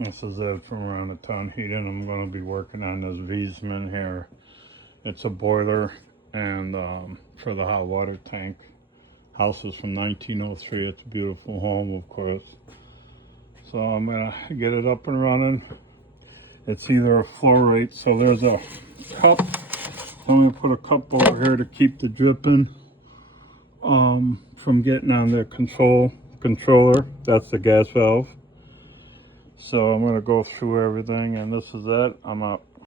This is it from around the town heating. I'm going to be working on this Viessmann here. It's a boiler and for the hot water tank. House is from 1903. It's a beautiful home, of course. So I'm going to get it up and running. It's either a flow rate, so there's a cup. I'm going to put a cup over here to keep the dripping from getting on the controller. That's the gas valve. So I'm going to go through everything, and this is it. I'm going to